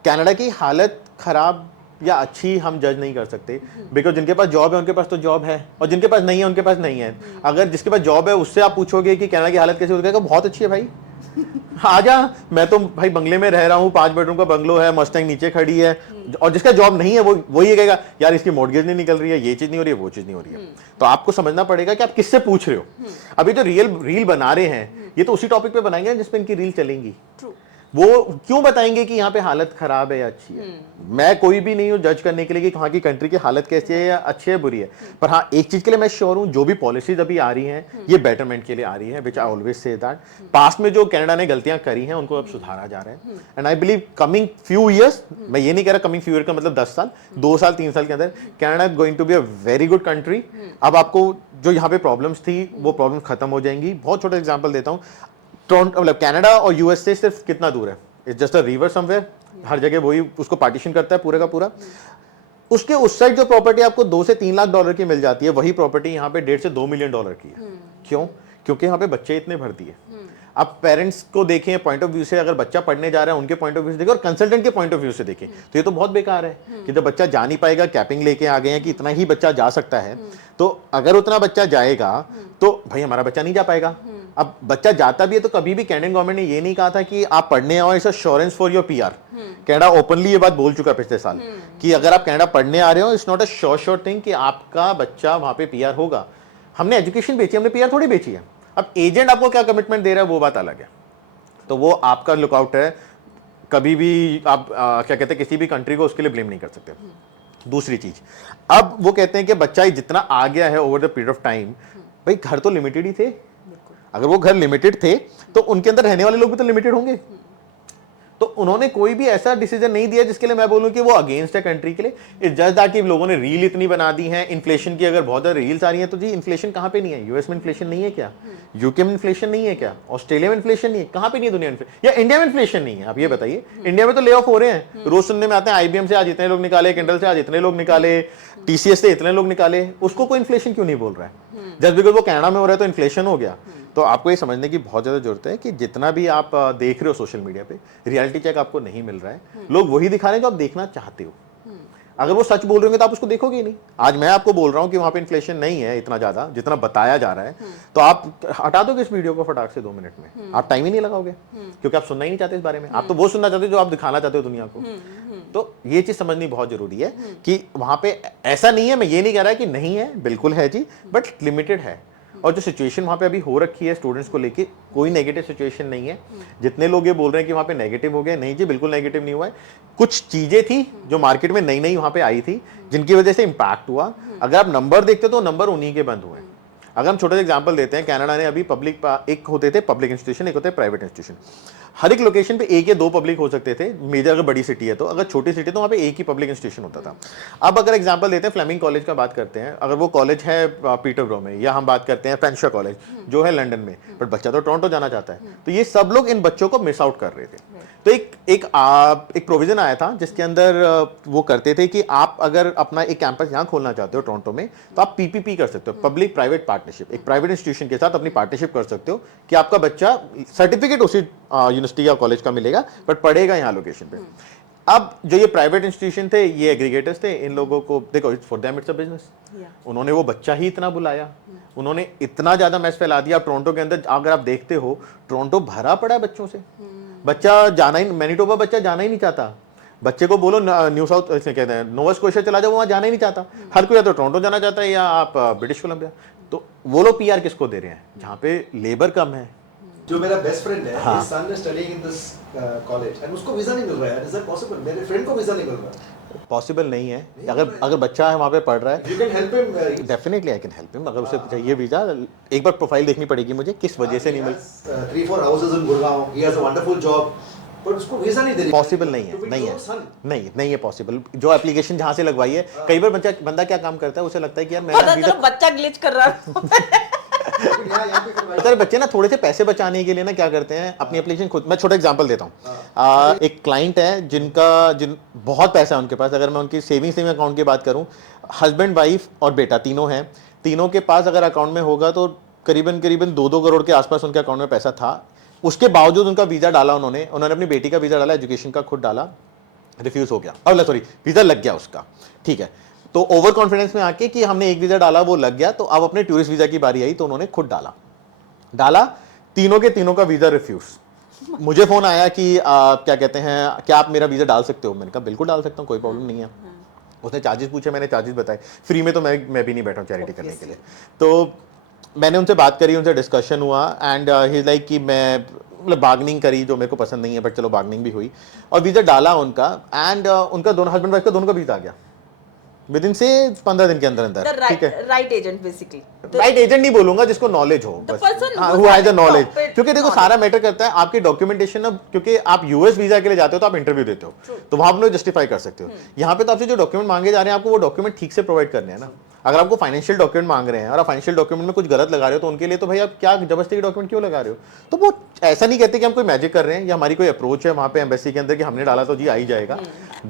कनाडा की हालत खराब या अच्छी हम जज नहीं कर सकते, बिकॉज जिनके पास जॉब है उनके पास तो जॉब है, और जिनके पास नहीं है उनके पास नहीं है। अगर जिसके पास जॉब है उससे आप पूछोगे कि कनाडा की हालत कैसी होगी, बहुत अच्छी है भाई, आजा, मैं तो भाई बंगले में रह रहा हूँ, 5 बेडरूम का बंगलो है, मस्टैंग नीचे खड़ी है। और जिसका जॉब नहीं है वो ये कहेगा यार इसकी मॉर्गेज नहीं निकल रही है, ये चीज नहीं हो रही है, वो चीज नहीं हो रही है। तो आपको समझना पड़ेगा कि आप किससे पूछ रहे हो। अभी जो रील बना रहे हैं ये तो उसी टॉपिक पे बनाएंगे जिसपे इनकी रील चलेंगी। वो क्यों बताएंगे कि यहाँ पे हालत खराब है या अच्छी है? मैं कोई भी नहीं हूँ जज करने के लिए कि वहाँ की कंट्री की हालत कैसी है या अच्छी है बुरी है, पर हाँ एक चीज के लिए मैं श्योर हूँ, जो भी पॉलिसीज अभी आ रही हैं ये बेटरमेंट के लिए आ रही है, which I always say that past में जो कनाडा ने गलतियां करी हैं उनको अब सुधारा जा रहा है, and I believe coming few years, मैं ये नहीं कह रहा कमिंग फ्यू ईयर का मतलब 10 साल, 2 साल 3 साल के अंदर Canada going to be a very good country. अब आपको जो यहाँ पे प्रॉब्लम्स थी वो प्रॉब्लम्स खत्म हो जाएंगी। बहुत छोटा एग्जाम्पल देता हूँ, टोरंटो मतलब कनाडा और यूएस से सिर्फ कितना दूर है, it's just a river somewhere, हर जगह वही उसको पार्टीशन करता है पूरे का पूरा। उसके उस साइड जो प्रॉपर्टी आपको 2 से 3 लाख डॉलर की मिल जाती है, वही प्रॉपर्टी यहाँ पे 1.5 से 2 मिलियन डॉलर की है। क्यों? क्योंकि यहाँ पे बच्चे इतने भर दिए। आप पेरेंट्स को देखें पॉइंट ऑफ व्यू से, अगर बच्चा पढ़ने जा रहा है उनके पॉइंट ऑफ व्यू से देखें और कंसल्टेंट के पॉइंट ऑफ व्यू से देखें, तो ये तो बहुत बेकार है कि जब बच्चा जा नहीं पाएगा, कैपिंग लेके आ गए हैं कि इतना ही बच्चा जा सकता है, तो अगर उतना बच्चा जाएगा तो भाई हमारा बच्चा नहीं जा पाएगा। अब बच्चा जाता भी है तो कभी भी कैनेडियन गवर्नमेंट ने ये नहीं कहा था कि आप पढ़ने आओ, it's assurance for your PR. Canada openly ये बात बोल चुका है पिछले साल कि अगर आप कनाडा पढ़ने आ रहे हो, it's not a sure thing कि आपका बच्चा वहां पे पीआर होगा। हमने एजुकेशन बेची, हमने पीआर थोड़ी बेची है। अब एजेंट आपको क्या कमिटमेंट दे रहा है वो बात अलग है, तो वो आपका लुकआउट है, कभी भी आप क्या कहते हैं किसी भी कंट्री को उसके लिए ब्लेम नहीं कर सकते। दूसरी चीज, अब वो कहते हैं कि बच्चा जितना आ गया है over the period of time, भाई घर तो लिमिटेड ही थे। अगर वो घर लिमिटेड थे तो उनके अंदर रहने वाले लोग भी तो लिमिटेड होंगे। तो उन्होंने कोई भी ऐसा डिसीजन नहीं दिया जिसके लिए मैं बोलूं कि वो अगेंस्ट है कंट्री के लिए। इट्स जस्ट दैट कि लोगों ने रील इतनी बना दी है इन्फ्लेशन की। अगर बहुत ज्यादा रील्स आ रही हैं तो जी इन्फ्लेशन कहां पे नहीं है? यूएस में इन्फ्लेशन नहीं है क्या? यूके में इन्फ्लेशन नहीं है क्या? ऑस्ट्रेलिया में इन्फ्लेशन नहीं है? कहां पे नहीं है दुनिया में? या इंडिया में इन्फ्लेशन नहीं है? आप ये बताइए। इंडिया में तो ले ऑफ हो रहे हैं, रोज सुनने में आते हैं आईबीएम से आज इतने लोग निकाले, किंडल से आज इतने लोग निकाले, टीसीएस से इतने लोग निकाले। उसको कोई इन्फ्लेशन क्यों नहीं बोल रहा है? जस्ट बिकॉज वो कनाडा में हो रहा है तो इन्फ्लेशन हो गया। तो आपको ये समझने की बहुत ज़्यादा जरूरत है कि जितना भी आप देख रहे हो सोशल मीडिया पे, रियलिटी चेक आपको नहीं मिल रहा है। लोग वही दिखा रहे हैं जो आप देखना चाहते हो। अगर वो सच बोल रहे होंगे तो आप उसको देखोगे ही नहीं। आज मैं आपको बोल रहा हूँ कि वहाँ पे इन्फ्लेशन नहीं है इतना ज़्यादा जितना बताया जा रहा है, तो आप हटा दोगे इस वीडियो को फटाक से 2 मिनट में, आप टाइम ही नहीं लगाओगे क्योंकि आप सुनना ही नहीं चाहते इस बारे में। आप तो वो सुनना चाहते हो जो आप दिखाना चाहते हो दुनिया को। तो ये चीज़ समझनी बहुत जरूरी है कि वहाँ पे ऐसा नहीं है। मैं ये नहीं कह रहा कि नहीं है, बिल्कुल है जी, बट लिमिटेड है। और जो सिचुएशन वहाँ पे अभी हो रखी है स्टूडेंट्स को लेके, कोई नेगेटिव सिचुएशन नहीं है। जितने लोग ये बोल रहे हैं कि वहाँ पे नेगेटिव हो गया, नहीं जी बिल्कुल नेगेटिव नहीं हुआ है। कुछ चीजें थी जो मार्केट में नई नई वहाँ पे आई थी जिनकी वजह से इम्पैक्ट हुआ। अगर आप नंबर देखते तो नंबर उन्हीं के बंद हुए। अगर हम छोटा सा एग्जांपल देते हैं, कनाडा ने अभी पब्लिक, एक होते थे पब्लिक इंस्टीट्यूशन, एक होते हैं प्राइवेट इंस्टीट्यूशन। हर एक लोकेशन पे 1 या 2 पब्लिक हो सकते थे, मेजर अगर बड़ी सिटी है तो। अगर छोटी सिटी तो वहाँ पे एक ही पब्लिक इंस्टीट्यूशन होता था। अब अगर एग्जांपल देते हैं फ्लेमिंग कॉलेज का बात करते हैं, अगर वो कॉलेज है पीटरब्रो में, या हम बात करते हैं फ्रेंशा कॉलेज जो है लंदन में, बट बच्चा तो टोरंटो जाना चाहता है, तो ये सब लोग इन बच्चों को मिस आउट कर रहे थे। तो एक प्रोविजन आया था जिसके अंदर वो करते थे कि आप अगर अपना एक कैंपस यहाँ खोलना चाहते हो टोरंटो में, तो आप पीपीपी कर सकते हो, पब्लिक प्राइवेट पार्टनरशिप। एक प्राइवेट इंस्टीट्यूशन के साथ अपनी पार्टनरशिप कर सकते हो कि आपका बच्चा सर्टिफिकेट उसी यूनिवर्सिटी या कॉलेज का मिलेगा बट पढ़ेगा यहाँ लोकेशन पे। अब जो ये प्राइवेट इंस्टीट्यूशन थे, ये एग्रीगेटर्स थे, इन लोगों को देखो for them it's a business. उन्होंने वो बच्चा ही इतना बुलाया, उन्होंने इतना ज्यादा मैस फैला दिया। टोरंटो के अंदर अगर आप देखते हो, टोरंटो भरा पड़ा है बच्चों से। बच्चा जाना ही, मैनिटोबा बच्चा जाना ही नहीं चाहता। बच्चे को बोलो न्यू साउथ इसमें कहते हैं नोवा स्कोशिया चला जाओ, वहां जाना ही नहीं चाहता। हर कोई या तो टोरंटो जाना चाहता है या आप ब्रिटिश कोलंबिया। तो वो लोग पीआर किसको दे रहे हैं? जहाँ पे लेबर कम है। जो मेरा बेस्ट फ्रेंड है, हाँ। his son is studying in this college and उसको वीजा नहीं मिल रहा है। Is that possible? मेरे फ्रेंड को वीजा नहीं मिल रहा। पॉसिबल नहीं है। अगर बच्चा है वहाँ पे पढ़ रहा है, You can help him. Definitely I can help him. अगर उसे चाहिए वीजा, एक बार प्रोफाइल देखनी पड़ेगी मुझे, किस वजह से नहीं मिल। 3-4 houses in Gurgaon. He has a wonderful job. पर उसको वीजा नहीं दे रही। पॉसिबल नहीं है, नहीं है पॉसिबल। जो एप्लीकेशन जहाँ से लगवाई है, कई बार बंदा क्या काम करता है, उसे लगता है कि यार पता मेरा चला बच्चा ग्लिच कर रहा है। सर बच्चे ना थोड़े से पैसे बचाने के लिए ना क्या करते हैं, अपनी एप्लीकेशन खुद। मैं छोटा एग्जांपल देता हूँ। एक क्लाइंट है जिन बहुत पैसा है उनके पास। अगर मैं उनकी सेविंग अकाउंट की बात करूँ, हस्बैंड वाइफ और बेटा तीनों हैं। तीनों के पास अगर अकाउंट में होगा तो करीबन 2-2 करोड़ के आसपास उनके अकाउंट में पैसा था। उसके बावजूद उनका वीजा डाला उन्होंने अपनी बेटी का वीजा डाला, एजुकेशन का खुद डाला, रिफ्यूज हो गया। सॉरी, वीजा लग गया उसका, ठीक है। तो ओवर कॉन्फिडेंस में आके कि हमने एक वीजा डाला, वो लग गया, तो अब अपने टूरिस्ट वीजा की बारी आई तो उन्होंने खुद डाला। तीनों के तीनों का वीजा रिफ्यूज। मुझे फोन आया कि क्या कहते हैं, क्या आप मेरा वीजा डाल सकते हो? मैंने कहा बिल्कुल डाल सकता हूँ, कोई प्रॉब्लम नहीं है। उसने चार्जेस पूछे, मैंने चार्जेस बताए। फ्री में तो मैं भी नहीं बैठा हूँ चैरिटी करने के लिए। तो मैंने उनसे बात करी, उनसे डिस्कशन हुआ एंड ही इज लाइक कि मैं मतलब बार्गनिंग करी, जो मेरे को पसंद नहीं है, बट चलो बार्गनिंग भी हुई और वीजा डाला उनका। एंड उनका दोनों हस्बैंड वाइफ का दोनों का वीजा आ गया विद इन से 15 दिन के अंदर। ठीक है, right agent basically. Right agent नहीं बोलूंगा, जिसको नॉलेज हो बस। Who has the knowledge. क्योंकि देखो सारा मैटर करता है आपकी डॉक्यूमेंटेशन। अब क्योंकि आप यूएस वीजा के लिए जाते हो तो आप इंटरव्यू देते हो, तो वहां आप लोग जस्टिफाई कर सकते हो। यहाँ पे तो आपसे जो डॉक्यूमेंट मांगे जा रहे हैं, आपको वो डॉक्यूमेंट ठीक से प्रोवाइड करने हैं ना। अगर आपको फाइनेंशियल डॉक्यूमेंट मांग रहे हैं और आप फाइनेंशियल डॉक्यूमेंट में कुछ गलत लगा रहे हो, तो उनके लिए तो भाई आप क्या जबरदस्ती के डॉक्यूमेंट क्यों लगा रहे हो? तो वो ऐसा नहीं कहते कि हम कोई मैजिक कर रहे हैं, या हमारी कोई अप्रोच है वहाँ पे एम्बेसी के अंदर कि हमने डाला तो जी आ ही जाएगा।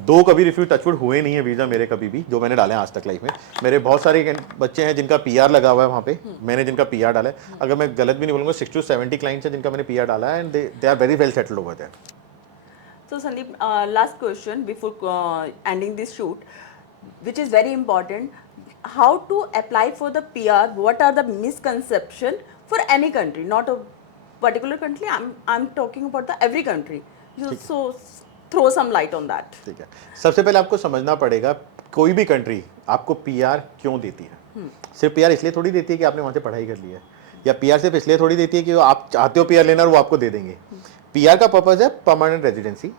2 कभी रिफ्यूज टचवुड हुए नहीं है वीजा मेरे, कभी भी जो मैंने डाले हैं आज तक लाइफ में। मेरे बहुत सारे बच्चे हैं जिनका पीआर लगा हुआ है वहाँ पे, मैंने जिनका पीआर डाला है। अगर मैं गलत भी नहीं बोलूँगा, 60 to 70 क्लाइंट्स हैं जिनका मैंने पीआर डाला है and they are very well settled over there. So Sandeep, last question before ending this shoot, which is very important. How to apply for the PR? What are the misconception for any country, not a particular country? I'm talking about the every country. So throw some light on that. ठीक है, सबसे पहले आपको समझना पड़ेगा कोई भी country आपको पीआर क्यों देती है। सिर्फ पीआर इसलिए थोड़ी देती है कि आपने वहाँ से पढ़ाई कर ली है, या पीआर सिर्फ इसलिए थोड़ी देती है कि आप चाहते हो पीआर लेना और वो आपको दे देंगे। पीआर का पर्पस है परमानेंट रेजिडेंसी।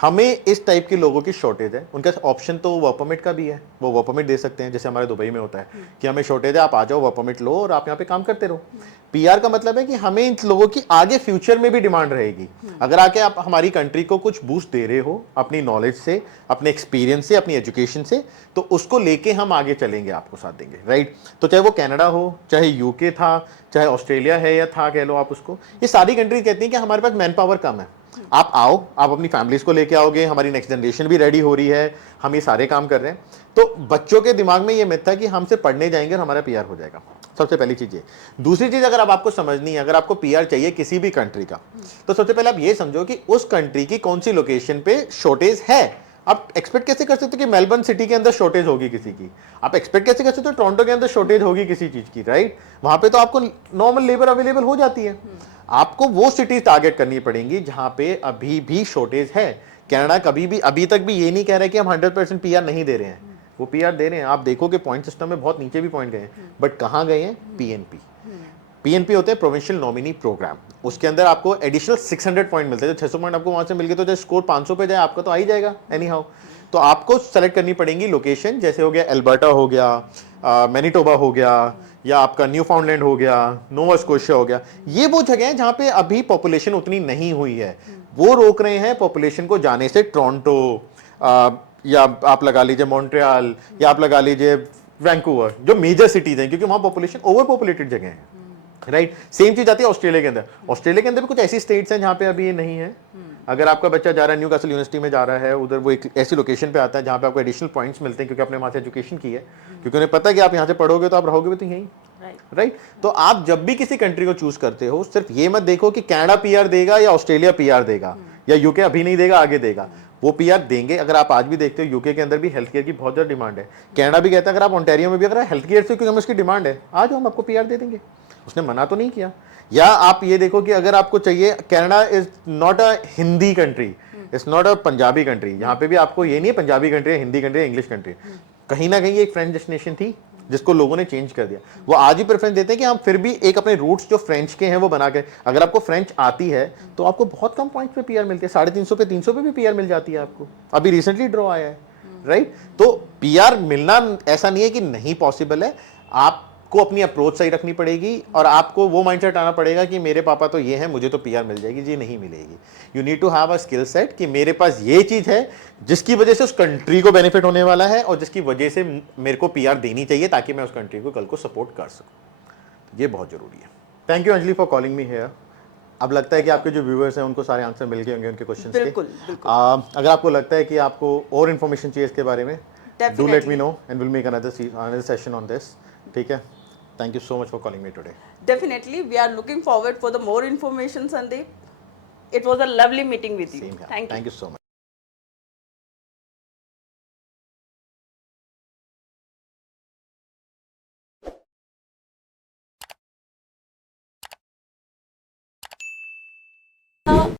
हमें इस टाइप के लोगों की शॉर्टेज है। उनका ऑप्शन तो वर्क परमिट का भी है, वो वर्क परमिट दे सकते हैं, जैसे हमारे दुबई में होता है कि हमें शॉर्टेज है, आप आ जाओ, वर्क परमिट लो और आप यहाँ पे काम करते रहो। पीआर का मतलब है कि हमें इन लोगों की आगे फ्यूचर में भी डिमांड रहेगी। अगर आके आप हमारी कंट्री को कुछ बूस्ट दे रहे हो अपनी नॉलेज से, अपने एक्सपीरियंस से, अपनी एजुकेशन से, तो उसको लेके हम आगे चलेंगे, आपको साथ देंगे, राइट। तो चाहे वो कनाडा हो, चाहे यूके था, चाहे ऑस्ट्रेलिया है या था कह लो आप उसको, ये सारी कंट्रीज कहती हैं कि हमारे पास मैन पावर कम है। आप आओ, आप अपनी फैमिलीज को लेके आओगे, हमारी नेक्स्ट जनरेशन भी रेडी हो रही है, हम ये सारे काम कर रहे हैं। तो बच्चों के दिमाग में ये मिथ था कि हमसे पढ़ने जाएंगे और हमारा पीआर हो जाएगा। सबसे पहली चीज ये। दूसरी चीज, अगर आपको समझनी है, अगर आपको पीआर चाहिए किसी भी कंट्री का, तो सबसे पहले आप ये समझो कि उस कंट्री की कौन सी लोकेशन पे शॉर्टेज है। आप एक्सपेक्ट कैसे कर सकते हो कि मेलबर्न सिटी के अंदर शॉर्टेज होगी किसी की? आप एक्सपेक्ट कैसे कर सकते हो टोरंटो के अंदर शॉर्टेज होगी किसी चीज की, राइट? वहां पे तो आपको नॉर्मल लेबर अवेलेबल हो जाती है। आपको वो सिटीज टारगेट करनी पड़ेंगी जहां पे अभी भी शॉर्टेज है। कनाडा कभी भी अभी तक भी ये नहीं कह रहे कि हम 100% पीआर नहीं दे रहे हैं, वो पीआर दे रहे हैं। आप देखो कि पॉइंट सिस्टम में बहुत नीचे भी पॉइंट गए हैं, बट कहाँ गए हैं? पीएनपी। पीएनपी होते हैं प्रोविंशियल नॉमिनी प्रोग्राम। उसके अंदर आपको एडिशनल 600 पॉइंट मिलते हैं। जब 600 पॉइंट आपको वहां से मिल गए तो जब स्कोर 500 पे जाए आपका तो आ ही जाएगा एनी हाउ। तो आपको सेलेक्ट करनी पड़ेंगी लोकेशन, जैसे हो गया एल्बर्टा हो गया, मैनिटोबा हो गया, या आपका न्यू फाउंडलैंड हो गया, नोवा स्कोशिया हो गया। ये वो जगह है जहां पे अभी पॉपुलेशन उतनी नहीं हुई है। वो रोक रहे हैं पॉपुलेशन को जाने से टोरंटो, या आप लगा लीजिए मॉन्ट्रियल, या आप लगा लीजिए वैंकूवर, जो मेजर सिटीज हैं, क्योंकि वहां पॉपुलेशन ओवर पॉपुलेटेड जगह है, राइट। सेम चीज आती है ऑस्ट्रेलिया के अंदर। ऑस्ट्रेलिया के अंदर भी कुछ ऐसी स्टेट्स हैं जहां पे अभी ये नहीं है। अगर आपका बच्चा जा रहा है न्यूकासल यूनिवर्सिटी में जा रहा है, उधर वो एक ऐसी लोकेशन पे आता है जहाँ पे आपको एडिशनल पॉइंट्स मिलते हैं, क्योंकि आपने वहाँ से एजुकेशन की है, क्योंकि उन्हें पता है कि आप यहाँ से पढ़ोगे तो आप रहोगे भी तो यहीं, राइट। तो आप जब भी किसी कंट्री को चूज करते हो, सिर्फ ये मत देखो कि कनाडा पीआर देगा या ऑस्ट्रेलिया पीआर देगा, या यूके अभी नहीं देगा आगे देगा। वो पीआर देंगे। अगर आप आज भी देखते हो यूके के अंदर भी हेल्थ केयर की बहुत ज्यादा डिमांड है। कनाडा भी कहता है अगर आप ओंटारियो में भी अगर हेल्थ केयर से क्योंकि हमें उसकी डिमांड है, आ जाओ हम आपको पीआर दे देंगे। उसने मना तो नहीं किया। या आप ये देखो कि अगर आपको चाहिए, Canada is not a Hindi country, it's not a Punjabi country. यहाँ पे भी आपको ये नहीं है पंजाबी कंट्री है, हिंदी कंट्री है, इंग्लिश कंट्री। कहीं ना कहीं एक फ्रेंच डेस्टिनेशन थी जिसको लोगों ने चेंज कर दिया। वो आज भी प्रेफरेंस देते हैं कि हम फिर भी एक अपने रूट्स जो फ्रेंच के हैं वो बना के, अगर आपको फ्रेंच आती है तो आपको बहुत कम पॉइंट्स पे पीआर मिलती है, 350 पे 300 पे भी पीआर मिल जाती है आपको। अभी रिसेंटली ड्रॉ आया है, राइट? तो पीआर मिलना ऐसा नहीं है कि नहीं पॉसिबल है, आपको अपनी अप्रोच सही रखनी पड़ेगी और आपको वो माइंडसेट आना पड़ेगा कि मेरे पापा तो ये है, मुझे तो पीआर मिल जाएगी। जी नहीं मिलेगी। You need to have a skill set कि मेरे पास ये चीज है जिसकी वजह से उस कंट्री को बेनिफिट होने वाला है और जिसकी वजह से मेरे को पीआर देनी चाहिए ताकि मैं उस कंट्री को कल को सपोर्ट कर सकूं। ये बहुत जरूरी है। Thank you Anjali for calling me here. अब लगता है कि आपके जो व्यूअर्स हैं उनको सारे आंसर मिल गए होंगे उनके क्वेश्चंस के। बिल्कुल, बिल्कुल। अगर आपको लगता है कि आपको और इन्फॉर्मेशन चाहिए इसके बारे में, do let me know and will make another session on this. ठीक है, thank you so much for calling me today. Definitely, we are looking forward for the more information, Sandeep. It was a lovely meeting with you. Same here. Thank you. Thank you so much.